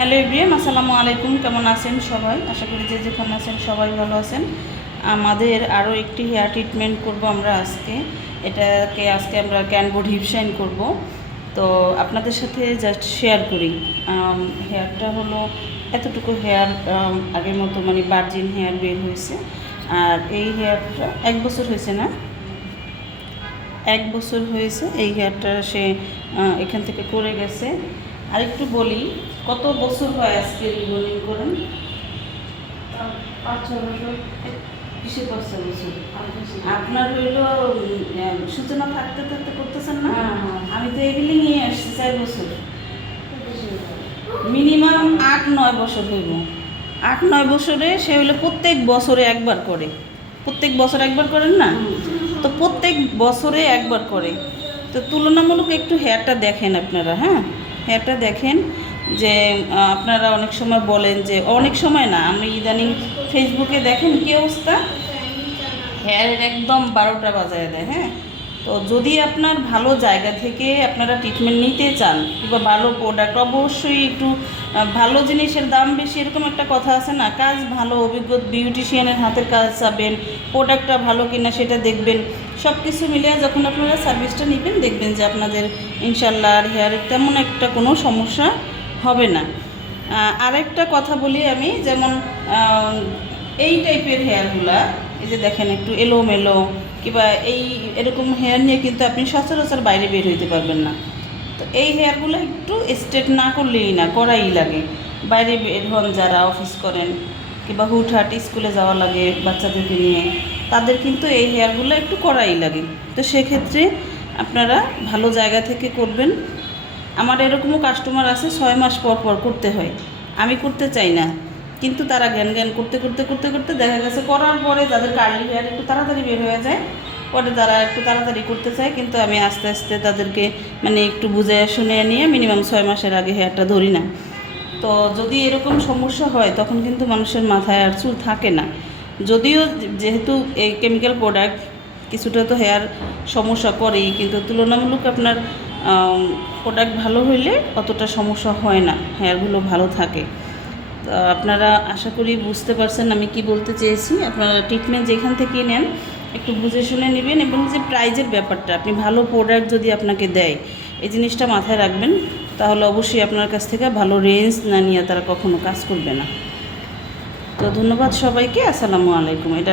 Hello everyone, আসসালামু আলাইকুম। কেমন আছেন সবাই? আশা করি যে যেখানে আছেন সবাই ভালো আছেন। আমাদের আরও একটি হেয়ার ট্রিটমেন্ট করব আমরা আজকে। আজকে আমরা ক্যানবোর্ড হিপ শাইন করব। তো আপনাদের সাথে জাস্ট শেয়ার করি। হেয়ারটা হলো এতটুকু হেয়ার, আগের মতো মানে ভার্জিন হেয়ার বের হয়েছে। আর এই হেয়ারটা 1 বছর হয়েছে না, 1 বছর হয়েছে এই হেয়ারটা সে এখান থেকে করে গেছে। আরেকটু বলি, কত বছর হয় আজকে রিবলিং করেন? 5-6 বছর। কিসে 5-6 বছর? আপনার হইল সূচনা থাকতে থাকতে করতেছেন না? আমি তো এগুলি নিয়ে আসছি 4 বছর, মিনিমাম 8-9 বছর হইব। 8-9 বছরে সে হইলে প্রত্যেক বছরে একবার করে। প্রত্যেক বছর একবার করেন না? তো প্রত্যেক বছরে একবার করে। তো তুলনামূলক একটু হেয়ারটা দেখেন আপনারা, হ্যাঁ হেয়ারটা দেখেন। যে আপনারা অনেক সময় বলেন যে, অনেক সময় না, আমি ইদানিং ফেসবুকে দেখেন কী অবস্থা, হেয়ারের একদম 12টা বাজায় দেয়। হ্যাঁ, তো যদি আপনার ভালো জায়গা থেকে আপনারা ট্রিটমেন্ট নিতে চান কিংবা ভালো প্রোডাক্ট, অবশ্যই একটু ভালো জিনিসের দাম বেশি, এরকম একটা কথা আছে না? কাজ ভালো, অভিজ্ঞ বিউটিশিয়ানের হাতের কাজ চাবেন, প্রোডাক্টটা ভালো কিনা সেটা দেখবেন। সব কিছু মিলিয়ে যখন আপনারা সার্ভিসটা নেবেন, দেখবেন যে আপনাদের ইনশাল্লাহ আর হেয়ারের তেমন একটা কোনো সমস্যা হবে না। আরেকটা কথা বলি আমি, যেমন এই টাইপের হেয়ারগুলা, এই যে দেখেন একটু এলোমেলো কিংবা এরকম হেয়ার নিয়ে কিন্তু আপনি সচরাচর বাইরে বের হইতে পারবেন না। তো এই হেয়ারগুলো একটু স্ট্রেট না করলেই না, করাই লাগে। বাইরে বের হন যারা, অফিস করেন কিংবা হুটহাট স্কুলে যাওয়া লাগে বাচ্চাদেরকে নিয়ে, তাদের কিন্তু এই হেয়ারগুলো একটু করাই লাগে। তো সেক্ষেত্রে আপনারা ভালো জায়গা থেকে করবেন। আমার এরকমও কাস্টমার আছে 6 মাস পর পর করতে হয়। আমি করতে চাই না, কিন্তু তারা জ্ঞান করতে করতে করতে করতে দেখা গেছে করার পরে তাদের কার্লি হেয়ার একটু তাড়াতাড়ি বের হয়ে যায়, পরে তারা একটু তাড়াতাড়ি করতে চায়। কিন্তু আমি আস্তে আস্তে তাদেরকে মানে একটু বুঝে শুনে নিয়ে মিনিমাম 6 মাসের আগে হেয়ারটা ধরি না। তো যদি এরকম সমস্যা হয় তখন কিন্তু মানুষের মাথায় আর চুল থাকে না। যদিও যেহেতু এই কেমিক্যাল প্রোডাক্ট কিছুটা তো হেয়ার সমস্যা করেই, কিন্তু তুলনামূলক আপনার প্রোডাক্ট ভালো হইলে অতটা সমস্যা হয় না, হেয়ারগুলো ভালো থাকে। তো আপনারা আশা করি বুঝতে পারছেন আমি কি বলতে চেয়েছি। আপনারা ট্রিটমেন্ট যেখান থেকেই নেন একটু বুঝে শুনে নেবেন, এবং যে প্রাইজের ব্যাপারটা, আপনি ভালো প্রোডাক্ট যদি আপনাকে দেয় এই জিনিসটা মাথায় রাখবেন, তাহলে অবশ্যই আপনার কাছ থেকে ভালো রেঞ্জ না নিয়ে তারা কখনো কাজ করবে না। তো ধন্যবাদ সবাইকে, আসসালামু আলাইকুম। এটা